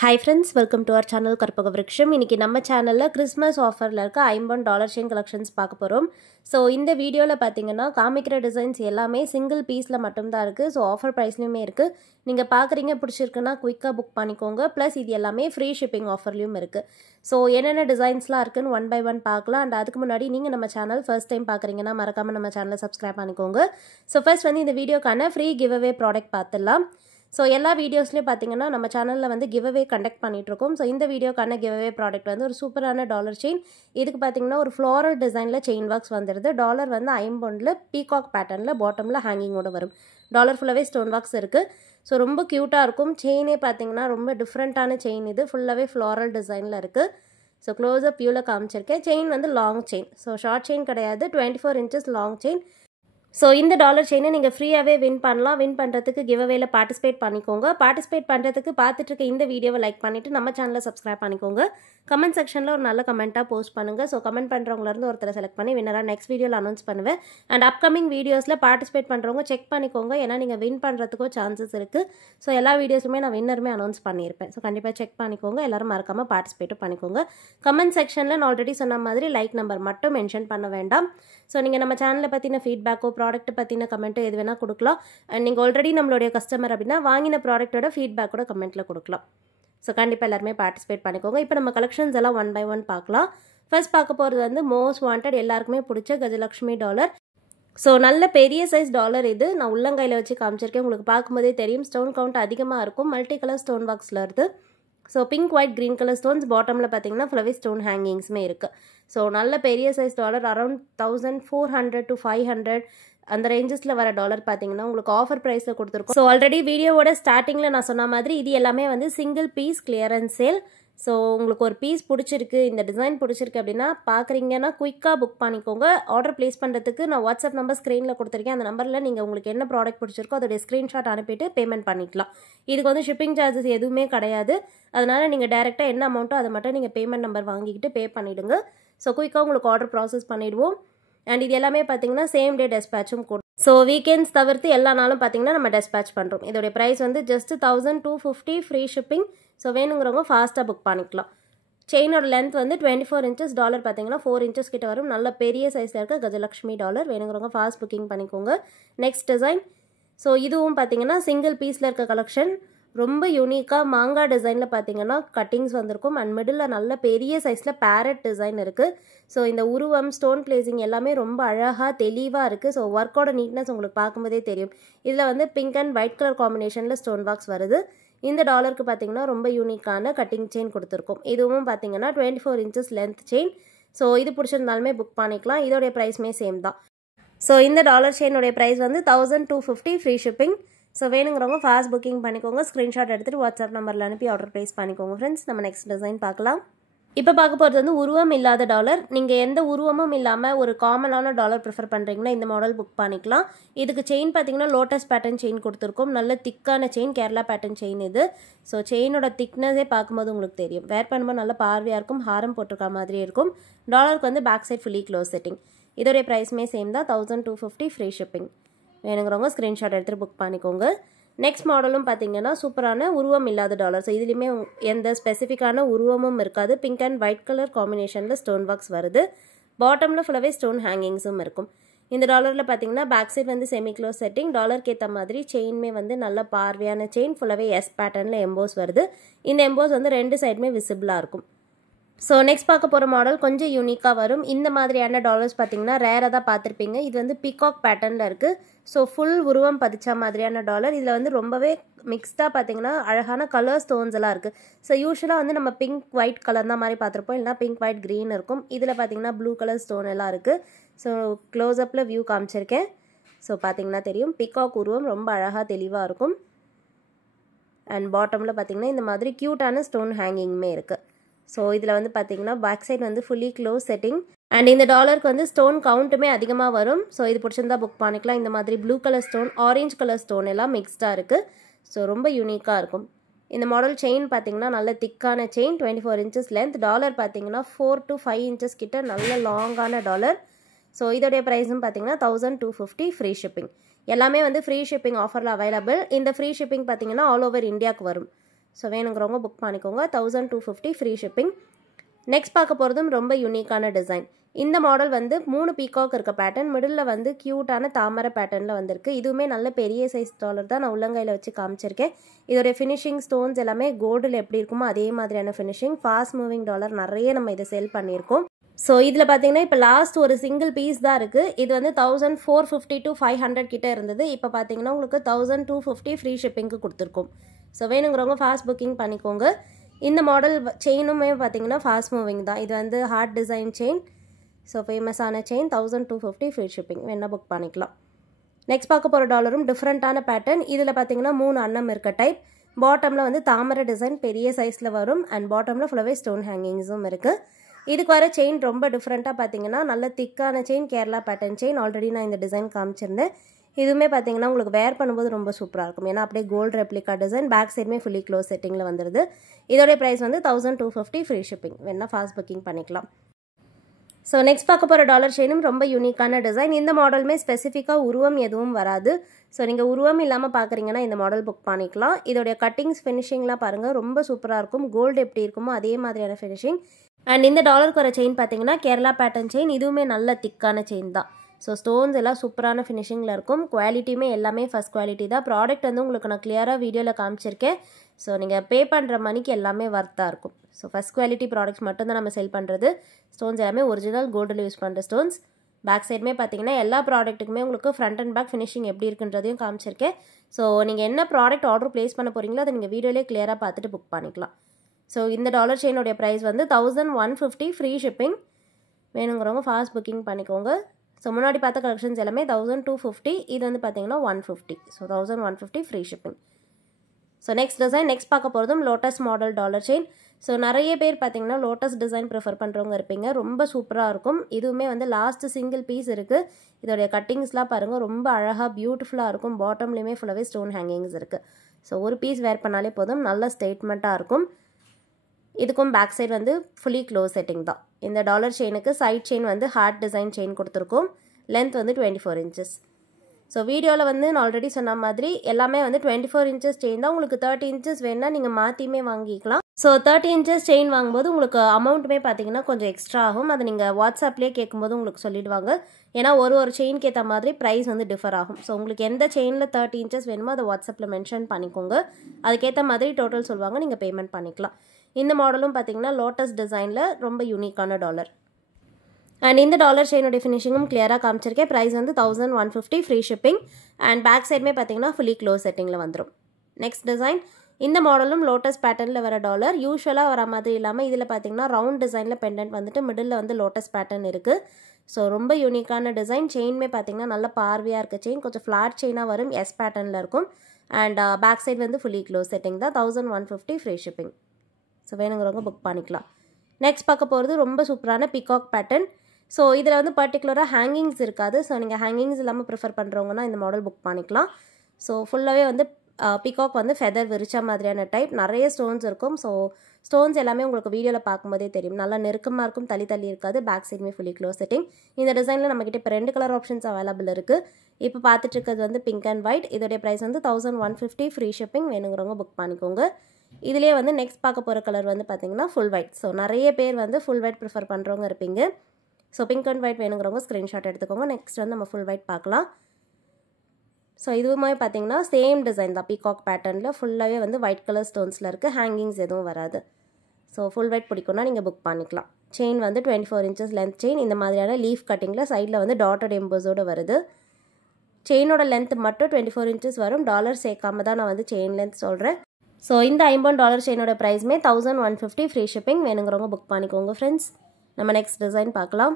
Hi friends, welcome to our channel Karpaga Vriksham. இன்னைக்கு நம்ம சேனல்ல கிறிஸ்மஸ் ஆஃபர்ல இருக்க $50 செயின் கலெக்ஷன்ஸ் பார்க்க போறோம். சோ இந்த வீடியோல பாத்தீங்கன்னா காமிக்கிற டிசைன்ஸ் எல்லாமே சிங்கிள் பீஸ்ல மட்டும் தான் இருக்கு. சோ ஆஃபர் பிரைஸ்லயுமே இருக்கு. நீங்க பாக்குறீங்க பிடிச்சிருக்குன்னா குயிக்கா புக் பண்ணிக்கோங்க. ப்ளஸ் இது எல்லாமே ஃப்ரீ ஷிப்பிங் ஆஃபர்லயும் இருக்கு. சோ என்னென்ன டிசைன்ஸ்லாம் இருக்குன்னு ஒன் பை ஒன் பார்க்கலாம். அண்ட் அதுக்கு முன்னாடி நீங்க நம்ம சேனல் ஃபர்ஸ்ட் டைம் பாக்குறீங்கன்னா மறக்காம நம்ம சேனலை சப்ஸ்கிரைப் பண்ணிக்கோங்க. சோ ஃபர்ஸ்ட் வந்து இந்த வீடியோக்கான ஃப்ரீ கிவ் அவே ப்ராடக்ட் பார்த்துடலாம். ஸோ எல்லா வீடியோஸ்லேயும் பார்த்தீங்கன்னா நம்ம சேனலில் வந்து கிவ் அவே கண்டக்ட் பண்ணிகிட்ருக்கோம். ஸோ இந்த வீடியோக்கான கிவ் அவே ப்ராடக்ட் வந்து ஒரு சூப்பரான டாலர் செயின். இதுக்கு பார்த்தீங்கன்னா ஒரு ஃப்ளோரல் டிசைனில் செயின் ஒர்க்ஸ் வந்துடுது. டாலர் வந்து ஐம்பொண்டில் பீகாக் பேட்டர்னில் பாட்டமில் ஹேங்கிங்கோட வரும். டாலர் ஃபுல்லாகவே ஸ்டோன் ஒர்க்ஸ் இருக்குது. ஸோ ரொம்ப க்யூட்டாக இருக்கும். செயினே பார்த்தீங்கன்னா ரொம்ப டிஃப்ரெண்ட்டான செயின். இது ஃபுல்லாகவே ஃப்ளோரல் டிசைனில் இருக்குது. ஸோ க்ளோஸ்அப் வியூவில் காமிச்சிருக்கேன். செயின் வந்து long chain. So short chain கிடையாது, 24 inches லாங் செயின். ஸோ இந்த டாலர் செயினை நீங்கள் ஃப்ரீயாகவே வின் பண்ணலாம். வின் பண்ணுறதுக்கு கிவ் அவேல பார்ட்டிசிபேட் பண்ணிக்கோங்க. பார்ட்டிசிபேட் பண்ணுறதுக்கு பார்த்துட்டு இருக்க இந்த வீடியோவை லைக் பண்ணிவிட்டு நம்ம சேனலை சப்ஸ்கிரைப் பண்ணிக்கோங்க. கமெண்ட் செக்ஷனில் ஒரு நல்ல கமெண்ட்டாக போஸ்ட் பண்ணுங்கள். ஸோ கமெண்ட் பண்ணுறவங்களேருந்து ஒருத்தரை செலக்ட் பண்ணி வின்னராக நெக்ஸ்ட் வீடியோவில் அனௌன்ஸ் பண்ணுவேன். அண்ட் அப்கமிங் வீடியோஸில் பார்ட்டிசிபேட் பண்ணுறவங்க செக் பண்ணிக்கோங்க. ஏன்னா நீங்கள் வின் பண்ணுறதுக்கும் சான்சஸ் இருக்குது. ஸோ எல்லா வீடியோஸுமே நான் வின்னருமே அனௌன்ஸ் பண்ணியிருப்பேன். ஸோ கண்டிப்பாக செக் பண்ணிக்கோங்க. எல்லாரும் மறக்காமல் பார்ட்டிசிபேட்டும் பண்ணிக்கோங்க. கமெண்ட் செக்ஷனில் நான் ஆல்ரெடி சொன்ன மாதிரி லைக் நம்பர் மட்டும் மென்ஷன் பண்ண வேண்டாம். ஸோ நீங்கள் நம்ம சேனலை பற்றின ஃபீட்பேக்கோ ப்ராடக்ட் பற்றின கமெண்ட்டோ எது வேணால் கொடுக்கலாம். அண்ட் நீங்கள் ஆல்ரெடி நம்மளுடைய கஸ்டமர் அப்படின்னா வாங்கின ப்ராடக்ட்டோட ஃபீட்பேக்கோட கமெண்ட்டில் கொடுக்கலாம். ஸோ கண்டிப்பாக எல்லாருமே பார்ட்டிசிபேட் பண்ணிக்கோங்க. இப்போ நம்ம கலெக்ஷன்ஸ் எல்லாம் ஒன் பை ஒன் பார்க்கலாம். ஃபர்ஸ்ட் பார்க்க போகிறது வந்து மோஸ்ட் வாண்டட் எல்லாருக்குமே பிடிச்ச கஜலக்ஷ்மி டாலர். ஸோ நல்ல பெரிய சைஸ் டாலர் இது. நான் உள்ளங்கையில் வச்சு காமிச்சிருக்கேன். உங்களுக்கு பார்க்கும்போதே தெரியும் ஸ்டோன் கவுண்ட் அதிகமாக இருக்கும். மல்டி கலர் ஸ்டோன் ஒர்க்ஸில் இருக்குது. So pink white green colour stones, பாட்டமில் பார்த்தீங்கன்னா ஃபுல்லாகவே ஸ்டோன் ஹேங்கிங்ஸுமே இருக்குது. ஸோ நல்ல பெரிய சைஸ் டாலர் அரௌண்ட் 1400 to 500 அந்த ரேஞ்சஸில் வர டாலர் பார்த்தீங்கன்னா உங்களுக்கு ஆஃபர் ப்ரைஸில் கொடுத்துருக்கோம். ஸோ ஆல்ரெடி வீடியோவோட ஸ்டார்டிங்கில் நான் சொன்ன மாதிரி இது எல்லாமே வந்து single piece clearance sale. So உங்களுக்கு ஒரு பீஸ் பிடிச்சிருக்கு, இந்த டிசைன் பிடிச்சிருக்கு அப்படின்னா பார்க்குறீங்கன்னா குயிக்காக புக் பண்ணிக்கோங்க. ஆர்டர் ப்ளேஸ் பண்ணுறதுக்கு நான் வாட்ஸ்அப் நம்பர் ஸ்க்ரீனில் கொடுத்துருக்கேன். அந்த நம்பரில் நீங்கள் உங்களுக்கு என்ன ப்ராடக்ட் பிடிச்சிருக்கோ அதோடைய ஸ்க்ரீன்ஷாட் அனுப்பிட்டு பேமெண்ட் பண்ணிக்கலாம். இதுக்கு வந்து ஷிப்பிங் சார்ஜஸ் எதுவுமே கிடையாது. அதனால் நீங்கள் டேரெக்டாக என்ன அமௌண்ட்டோ அதை மட்டும் நீங்கள் பேமெண்ட் நம்பர் வாங்கிக்கிட்டு பே பண்ணிவிடுங்க. ஸோ குயிக்காக உங்களுக்கு ஆர்டர் ப்ராசஸ் பண்ணிவிடுவோம். அண்ட் இது எல்லாமே பார்த்தீங்கன்னா சேம் டே டெஸ்பேச்சும் கூட. ஸோ வீக்கெண்ட்ஸ் தவிர்த்து எல்லா நாளும் பார்த்தீங்கன்னா நம்ம டெஸ்பேச் பண்ணுறோம். இதோடைய ப்ரைஸ் வந்து ஜஸ்ட் 1250 ஃப்ரீ ஷிப்பிங். ஸோ வேணுங்கிறவங்க ஃபாஸ்ட்டாக புக் பண்ணிக்கலாம். செயினோட லென்த் வந்து 24 inches, டாலர் பார்த்தீங்கன்னா 4 inches கிட்ட வரும். நல்ல பெரிய சைஸில் இருக்க கஜலக்ஷ்மி டாலர். வேணுங்கிறவங்க ஃபாஸ்ட் புக்கிங் பண்ணிக்கோங்க. Next design. ஸோ இதுவும் பார்த்தீங்கன்னா சிங்கிள் பீஸில் இருக்க கலெக்ஷன். ரொம்ப யூனிக்காக மாங்காய் டிசைனில் பார்த்தீங்கன்னா கட்டிங்ஸ் வந்திருக்கும். அண்ட் மிடில் நல்ல பெரிய சைஸில் பேரட் டிசைன் இருக்குது. ஸோ இந்த உருவம் ஸ்டோன் பிளேசிங் எல்லாமே ரொம்ப அழகாக தெளிவாக இருக்குது. ஸோ ஒர்க்கோட நீட்னஸ் உங்களுக்கு பார்க்கும்போதே தெரியும். இதில் வந்து பிங்க் அண்ட் ஒயிட் கலர் காம்பினேஷனில் ஸ்டோன் பாக்ஸ் வருது. இந்த டாலருக்கு பார்த்தீங்கன்னா ரொம்ப யூனிக்கான கட்டிங் செயின் கொடுத்துருக்கோம். இதுவும் பார்த்தீங்கன்னா 24 inches லென்த் செயின். ஸோ இது பிடிச்சிருந்தாலுமே புக் பண்ணிக்கலாம். இதோடைய ப்ரைஸுமே சேம் தான். ஸோ இந்த டாலர் செயினுடைய ப்ரைஸ் வந்து 1250 ஃப்ரீ ஷிப்பிங். ஸோ வேணுங்கிறவங்க ஃபாஸ்ட் புக்கிங் பண்ணிக்கோங்க. ஸ்க்ரீன்ஷாட் எடுத்துகிட்டு வாட்ஸ்அப் நம்பரில் அனுப்பி ஆர்டர் ப்ளேஸ் பண்ணிக்கோங்க ஃப்ரெண்ட்ஸ். நம்ம நெக்ஸ்ட் டிசைன் பார்க்கலாம். இப்போ பார்க்க போகிறது வந்து உருவம் இல்லாத டாலர். நீங்கள் எந்த உருவமும் இல்லாமல் ஒரு காமனான டாலர் ப்ரிஃபர் பண்ணுறீங்கன்னா இந்த மாடல் புக் பண்ணிக்கலாம். இதுக்கு செயின் பார்த்தீங்கன்னா லோட்டஸ் பேட்டர்ன் செயின் கொடுத்துருக்கோம். நல்ல திக்கான செயின், கேரளா பேட்டர்ன் செயின் இது. ஸோ செயினோட திக்னஸே பார்க்கும்போது உங்களுக்கு தெரியும். வேர் பண்ணும்போது நல்ல பார்வையாக இருக்கும். ஹாரம் போட்டிருக்க மாதிரி இருக்கும். டாலருக்கு வந்து back side fully close setting. இதோடைய ப்ரைஸுமே சேம் தான், 1250 ஃப்ரீ ஷிப்பிங். வேணுங்கிறவங்க ஸ்க்ரீன்ஷாட் எடுத்துகிட்டு புக் பண்ணிக்கோங்க. நெக்ஸ்ட் மாடலும் பார்த்தீங்கன்னா சூப்பரான உருவம் இல்லாத டாலர். ஸோ இதுலேயுமே எந்த ஸ்பெசிஃபிக்கான உருவமும் இருக்காது. பிங்க் அண்ட் ஒயிட் கலர் காம்பினேஷனில் ஸ்டோன் ஒர்க்ஸ் வருது. பாட்டமில் ஃபுல்லாகவே ஸ்டோன் ஹேங்கிங்ஸும் இருக்கும். இந்த டாலரில் பார்த்தீங்கன்னா பேக் சைட் வந்து செமி க்ளோஸ் செட்டிங். டாலருக்கு ஏற்ற மாதிரி செயின்மே வந்து நல்ல பார்வையான செயின். ஃபுல்லாகவே எஸ் பேட்டர்னில் எம்போஸ் வருது. இந்த எம்போஸ் வந்து ரெண்டு சைடுமே விசிபிளாக இருக்கும். ஸோ நெக்ஸ்ட் பார்க்க போகிற மாடல் கொஞ்சம் யூனிக்காக வரும். இந்த மாதிரியான டாலர்ஸ் பார்த்தீங்கன்னா ரேராக தான் பார்த்துருப்பீங்க. இது வந்து பீகாக் பேட்டர்னில் இருக்குது. ஸோ ஃபுல் உருவம் பதிச்ச மாதிரியான டாலர். இதில் வந்து ரொம்பவே மிக்ஸ்டாக பார்த்தீங்கன்னா அழகான கலர் ஸ்டோன்ஸ் எல்லாம் இருக்குது. ஸோ யூஸ்வலாக வந்து நம்ம பிங்க் ஒயிட் கலர் தான் மாதிரி பார்த்துருப்போம். இல்லைனா பிங்க் ஒயிட் க்ரீன் இருக்கும். இதில் பார்த்தீங்கன்னா ப்ளூ கலர் ஸ்டோன் எல்லாம் இருக்குது. ஸோ க்ளோஸ்அப்பில் வியூ காமிச்சிருக்கேன். ஸோ பார்த்தீங்கன்னா தெரியும் பீகாக் உருவம் ரொம்ப அழகாக தெளிவாக இருக்கும். அண்ட் பாட்டமில் பார்த்தீங்கன்னா இந்த மாதிரி க்யூட்டான ஸ்டோன் ஹேங்கிங்குமே இருக்குது. ஸோ இதில் வந்து பார்த்தீங்கன்னா பேக் சைட் வந்து ஃபுல்லி க்ளோஸ் செட்டிங். அண்ட் இந்த டாலருக்கு வந்து ஸ்டோன் கவுண்ட்டுமே அதிகமாக வரும். ஸோ இது பிடிச்சிருந்தா புக் பண்ணிக்கலாம். இந்த மாதிரி blue colour stone, orange colour stone எல்லாம் மிக்ஸ்டாக இருக்குது. ஸோ ரொம்ப யூனிக்காக இருக்கும். இந்த மாடல் செயின் பார்த்தீங்கன்னா நல்ல திக்கான செயின், 24 inches லென்த். டாலர் பார்த்தீங்கன்னா 4 to 5 inches கிட்ட நல்ல லாங்கான டாலர். ஸோ இதோடைய ப்ரைஸும் பார்த்தீங்கன்னா 1250 ஃப்ரீ ஷிப்பிங். எல்லாமே வந்து ஃப்ரீ ஷிப்பிங் ஆஃபரில் அவைலபிள். இந்த ஃப்ரீ ஷிப்பிங் பார்த்தீங்கன்னா ஆல் ஓவர் இந்தியாவுக்கு வரும். ஸோ வேணுங்கிறவங்க புக் பண்ணிக்கோங்க. 1250 ஃப்ரீ ஷிப்பிங். நெக்ஸ்ட் பார்க்க போகிறதும் ரொம்ப யூனிக்கான டிசைன். இந்த மாடல் வந்து 3 பீகாக் இருக்க பேட்டர்ன், மிடில் வந்து க்யூட்டான தாமரை பேட்டர்னில் வந்திருக்கு. இதுவுமே நல்ல பெரிய சைஸ் டாலர் தான், நான் உள்ளங்கையில் வச்சு காமிச்சிருக்கேன். இதோடைய ஃபினிஷிங் ஸ்டோன்ஸ் எல்லாமே கோல்டில் எப்படி இருக்குமோ அதே மாதிரியான ஃபினிஷிங். ஃபாஸ்ட் மூவிங் டாலர் நிறைய நம்ம இதை செல் பண்ணியிருக்கோம். ஸோ இதில் பார்த்தீங்கன்னா இப்போ லாஸ்ட் ஒரு சிங்கிள் பீஸ் தான் இருக்குது. இது வந்து 1450 to 500 கிட்டே இருந்தது. இப்போ பார்த்தீங்கன்னா உங்களுக்கு 1250 ஃப்ரீ ஷிப்பிங்க்கு கொடுத்துருக்கோம். ஸோ வேணுங்கிறவங்க ஃபாஸ்ட் புக்கிங் பண்ணிக்கோங்க. இந்த மாடல் செயினுமே பார்த்தீங்கன்னா ஃபாஸ்ட் மூவிங் தான். இது வந்து ஹார்ட் டிசைன் செயின். ஸோ ஃபேமஸான செயின் 1250 ஃப்ரீ ஷிப்பிங், வேணால் புக் பண்ணிக்கலாம். நெக்ஸ்ட் பார்க்க போகிற டாலரும் டிஃப்ரெண்ட்டான பேட்டர்ன். இதில் பார்த்தீங்கன்னா 3 அன்னம் இருக்க டைப். பாட்டமில் வந்து தாமரை டிசைன் பெரிய சைஸில் வரும். அண்ட் பாட்டமில் ஃபுல்லாகவே ஸ்டோன் ஹேங்கிங்ஸும் இருக்குது. இதுக்கு வர செயின் ரொம்ப டிஃப்ரெண்ட்டாக பார்த்தீங்கன்னா நல்ல திக்கான chain, Kerala pattern chain. Already நான் இந்த டிசைன் காமிச்சிருந்தேன். இதுவுமே பார்த்தீங்கன்னா உங்களுக்கு வேர் பண்ணும்போது ரொம்ப சூப்பராக இருக்கும். ஏன்னா அப்படியே கோல்டு ரெப்ளிகா டிசைன், பேக் சைடுமே ஃபுல்லி க்ளோஸ் செட்டிங்கில் வந்துடுது. இதோடைய ப்ரைஸ் வந்து 1250 ஃப்ரீ ஷிப்பிங், வேணால் ஃபாஸ்ட் புக்கிங் பண்ணிக்கலாம். ஸோ நெக்ஸ்ட் பார்க்க போகிற டாலர் செயினும் ரொம்ப யூனிக்கான டிசைன். இந்த மாடலுமே ஸ்பெசிஃபிக்காக உருவம் எதுவும் வராது. ஸோ நீங்கள் உருவம் இல்லாமல் பார்க்குறீங்கன்னா இந்த மாடல் புக் பண்ணிக்கலாம். இதோடைய கட்டிங்ஸ் ஃபினிஷிங்லாம் பாருங்கள், ரொம்ப சூப்பராக இருக்கும். கோல்டு எப்படி இருக்குமோ அதே மாதிரியான ஃபினிஷிங். அண்ட் இந்த டாலருக்கு வர செயின் பார்த்தீங்கன்னா கேரளா பேட்டர்ன் செயின். இதுவுமே நல்ல திக்கான செயின் தான். ஸோ ஸ்டோன்ஸ் எல்லாம் சூப்பரான ஃபினிஷிங்கில் இருக்கும். குவாலிட்டியுமே எல்லாமே ஃபஸ்ட் குவாலிட்டி தான். ப்ராடக்ட் வந்து உங்களுக்கு நான் கிளியராக வீடியோவில் காமிச்சிருக்கேன். ஸோ நீங்கள் பே பண்ணுற மணிக்கு எல்லாமே வர்த்தாக இருக்கும். ஸோ ஃபஸ்ட் குவாலிட்டி ப்ராடக்ட்ஸ் மட்டும்தான் நம்ம செல் பண்ணுறது. ஸ்டோன்ஸ் எல்லாமே ஒரிஜினல் கோல்டில் யூஸ் பண்ணுற ஸ்டோன்ஸ். பேக் சைடுமே பார்த்தீங்கன்னா எல்லா ப்ராடக்ட்டுக்குமே உங்களுக்கு ஃப்ரண்ட் அண்ட் பேக் ஃபினிஷிங் எப்படி இருக்குன்றதையும் காமிச்சிருக்கேன். ஸோ நீங்கள் என்ன ப்ராடக்ட் ஆர்டர் ப்ளேஸ் பண்ண போகிறீங்களோ அதை நீங்கள் வீடியோலேயே கிளியராக பார்த்துட்டு புக் பண்ணிக்கலாம். ஸோ இந்த டாலர் செயினுடைய ப்ரைஸ் வந்து 1150 ஃப்ரீ ஷிப்பிங், வேணுங்கிறவங்க ஃபாஸ்ட் புக்கிங் பண்ணிக்கோங்க. ஸோ முன்னாடி பார்த்த கலெக்ஷன்ஸ் எல்லாமே 1250, இது வந்து பார்த்தீங்கன்னா 150. So 1150 free shipping. So next design. Next பார்க்க போகிறதும் lotus model dollar chain. So நிறைய பேர் பார்த்தீங்கன்னா லோட்டஸ் டிசைன் ப்ரிஃபர் பண்ணுறவங்க இருப்பீங்க. ரொம்ப சூப்பராக இருக்கும். இதுவுமே வந்து லாஸ்ட் சிங்கிள் பீஸ் இருக்குது. இதோடைய கட்டிங்ஸ்லாம் பாருங்கள், ரொம்ப அழகாக பியூட்டிஃபுல்லாக இருக்கும். பாட்டம்லேயுமே ஃபுல்லாகவே ஸ்டோன் ஹேங்கிங்ஸ் இருக்குது. ஸோ ஒரு பீஸ் வேர் பண்ணாலே போதும், நல்ல ஸ்டேட்மெண்ட்டாக இருக்கும். இதுக்கும் பேக் சைடு வந்து ஃபுல்லி க்ளோஸ் செட்டிங் தான். இந்த டாலர் செயினுக்கு சைட் செயின் வந்து ஹார்ட் டிசைன் செயின் கொடுத்துருக்கோம். லென்த் வந்து 24 inches. ஸோ வீடியோவில் வந்து நான் ஆல்ரெடி சொன்ன மாதிரி எல்லாமே வந்து 24 inches செயின் தான். உங்களுக்கு 30 inches வேணுன்னா நீங்கள் மாற்றியுமே வாங்கிக்கலாம். ஸோ 30 inches செயின் வாங்கும்போது உங்களுக்கு அமௌண்ட்டுமே பார்த்தீங்கன்னா கொஞ்சம் எக்ஸ்ட்ரா ஆகும். அதை நீங்கள் வாட்ஸ்அப்லேயே கேட்கும்போது உங்களுக்கு சொல்லிடுவாங்க. ஏன்னா ஒரு செயினுக்கு ஏற்ற மாதிரி ப்ரைஸ் வந்து டிஃபர் ஆகும். ஸோ உங்களுக்கு எந்த செயினில் 30 inches வேணுமோ அதை வாட்ஸ்அப்பில் மென்ஷன் பண்ணிக்கோங்க. அதுக்கேற்ற மாதிரி டோட்டல் சொல்லுவாங்க, நீங்கள் பேமெண்ட் பண்ணிக்கலாம். இந்த மாடலும் பார்த்தீங்கன்னா லோட்டஸ் டிசைனில் ரொம்ப யூனிக்கான டாலர். அண்ட் இந்த டாலர் செயினுடைய ஃபினிஷிங்கும் கிளியராக காமிச்சிருக்கேன். ப்ரைஸ் வந்து 1150 ஃப்ரீ ஷிப்பிங். அண்ட் பேக் சைடுமே பார்த்தீங்கன்னா ஃபுல்லி க்ளோஸ் செட்டிங்கில் வந்துடும். Next design. இந்த மாடலும் லோட்டஸ் பேட்டர்னில் வர டாலர். யூஸ்வலாக வர மாதிரி இல்லாமல் இதில் பார்த்தீங்கன்னா ரவுண்ட் டிசைனில் பெண்டன்ட் வந்துட்டு மிடில் வந்து லோட்டஸ் பேட்டர்ன் இருக்குது. ஸோ ரொம்ப யூனிக்கான டிசைன். செயினுமே பார்த்தீங்கன்னா நல்ல பார்வையாக இருக்க செயின், கொஞ்சம் ஃப்ளாட் செயினாக வரும், எஸ் பேட்டர்னில் இருக்கும். அண்ட் பேக் சைடு வந்து ஃபுல்லி க்ளோஸ் செட்டிங் தான். 1150 ஃப்ரீ ஷிப்பிங். ஸோ வேணுங்கிறவங்க புக் பண்ணிக்கலாம். நெக்ஸ்ட் பார்க்க போகிறது ரொம்ப சூப்பரான பிகாக் பேட்டர்ன். ஸோ இதில் வந்து பர்டிகுலராக ஹேங்கிங்ஸ் இருக்காது. ஸோ நீங்கள் ஹேங்கிங்ஸ் இல்லாமல் ப்ரிஃபர் பண்ணுறவங்கன்னா இந்த மாடல் புக் பண்ணிக்கலாம். ஸோ ஃபுல்லாகவே வந்து பிகாக் வந்து ஃபெதர் விரிச்ச மாதிரியான டைப், நிறைய ஸ்டோன்ஸ் இருக்கும். ஸோ ஸ்டோன்ஸ் எல்லாமே உங்களுக்கு வீடியோவில் பார்க்கும்போதே தெரியும், நல்லா நெருக்கமாக இருக்கும், தள்ளி இருக்காது. பேக் சைடுமே ஃபுல்லி க்ளோஸ் செட்டிங். இந்த டிசைனில் நம்மக்கிட்ட இப்போ 2 கலர் ஆப்ஷன்ஸ் அவைலபிள் இருக்குது. இப்போ பார்த்துட்டு இருக்கிறது வந்து பிங்க் அண்ட் ஒயிட். இதோடைய ப்ரைஸ் வந்து 1150 ஃப்ரீ ஷிப்பிங், வேணுங்கிறவங்க புக் பண்ணிக்கோங்க. இதிலே வந்து நெக்ஸ்ட் பார்க்க போகிற கலர் வந்து பார்த்தீங்கன்னா ஃபுல் ஒயிட். ஸோ நிறைய பேர் வந்து ஃபுல் ஒயிட் ப்ரிஃபர் பண்ணுறவங்க இருப்பீங்க. ஸோ பிங்க் அண்ட் ஒயிட் வேணுங்கிறவங்க ஸ்க்ரீன்ஷாட் எடுத்துக்கோங்க. நெக்ஸ்ட் வந்து நம்ம ஃபுல் ஒயிட் பார்க்கலாம். ஸோ இதுவுமே பார்த்தீங்கன்னா சேம் டிசைன் தான், பீகாக் பேட்டர்னில் ஃபுல்லாகவே வந்து ஒயிட் கலர் ஸ்டோன்ஸில் இருக்குது. ஹேங்கிங்ஸ் எதுவும் வராது. ஸோ ஃபுல் ஒயிட் பிடிக்கும்னா நீங்கள் புக் பண்ணிக்கலாம். செயின் வந்து 24 inches லென்த் செயின். இந்த மாதிரியான லீஃப் கட்டிங்கில் சைடில் வந்து டாட்டட் எம்போஸோடு வருது. செயினோட லென்த் மட்டும் 24 inches வரும். டாலர் சேர்க்காம தான் நான் வந்து செயின் லென்த் சொல்கிறேன். ஸோ இந்த $50 செயினோட ப்ரைஸுமே 1150 ஃப்ரீ ஷிப்பிங், வேணுங்கிறவங்க புக் பண்ணிக்கோங்க ஃப்ரெண்ட்ஸ். நம்ம நெக்ஸ்ட் டிசைன் பார்க்கலாம்.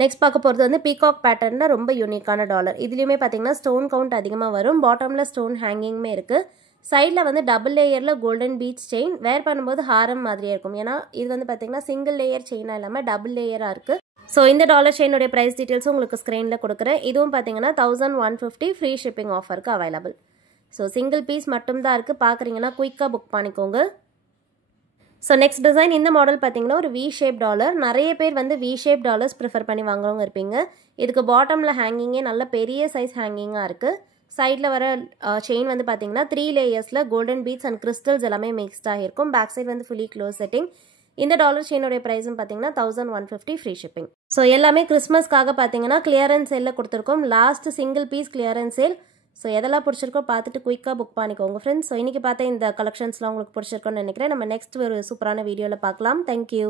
நெக்ஸ்ட் பார்க்க போகிறது வந்து பீகாக் பேட்டர்னில் ரொம்ப யூனிக்கான டாலர். இதுலேயுமே பார்த்தீங்கன்னா ஸ்டோன் கவுண்ட் அதிகமாக வரும். பாட்டமில் ஸ்டோன் ஹேங்கிங்குமே இருக்குது. சைடில் வந்து டபுள் லேயரில் கோல்டன் பீட்ஸ் செயின். வேர் பண்ணும்போது ஹாரம் மாதிரியே இருக்கும். ஏன்னா இது வந்து பார்த்தீங்கன்னா சிங்கிள் லேயர் செயினாக இல்லாமல் டபுள் லேயராக இருக்குது. ஸோ இந்த டாலர் செயினுடைய ப்ரைஸ் டீட்டெயில்ஸும் உங்களுக்கு ஸ்க்ரீனில் கொடுக்குறேன். இதுவும் பார்த்தீங்கன்னா 1150 ஃப்ரீ ஷிப்பிங் ஆஃபருக்கு அவைலபிள். ஸோ சிங்கிள் பீஸ் மட்டும்தான் இருக்குது. பார்க்குறீங்கன்னா குயிக்காக புக் பண்ணிக்கோங்க. So next design. இந்த மாடல் பார்த்தீங்கன்னா ஒரு வி ஷேப் டாலர். நிறைய பேர் வந்து வி ஷேப் டாலர்ஸ் ப்ரிஃபர் பண்ணி வாங்குறவங்க இருப்பீங்க. இதுக்கு பாட்டமில் ஹேங்கிங்கே நல்ல பெரிய சைஸ் ஹேங்கிங்காக இருக்குது. சைடில் வர செயின் வந்து பார்த்தீங்கன்னா 3 லேயர்ஸில் கோல்டன் பீட்ஸ் அண்ட் கிறிஸ்டல்ஸ் எல்லாமே மிக்ஸ்டாக இருக்கும். பேக் சைடு வந்து ஃபுல்லி க்ளோஸ் செட்டிங். இந்த டாலர் செயினுடைய ப்ரைஸும் பார்த்தீங்கன்னா 1150 ஃப்ரீ ஷிப்பிங். ஸோ எல்லாமே கிறிஸ்மஸ்க்காக பார்த்தீங்கன்னா கிளியரன்ஸ் சேலில் கொடுத்துருக்கோம். Last single piece clearance sale. So எதெல்லாம் பிடிச்சிருக்கோ பார்த்துட்டு குயிக்காக புக் பண்ணிக்கோங்க ஃப்ரெண்ட்ஸ். ஸோ இன்றைக்கி பார்த்தா இந்த கலெக்ஷன்ஸ்லாம் உங்களுக்கு பிடிச்சிருக்கோன்னு நினைக்கிறேன். நம்ம நெக்ஸ்ட் ஒரு சூப்பரான வீடியோவில் பார்க்கலாம். தேங்க்யூ.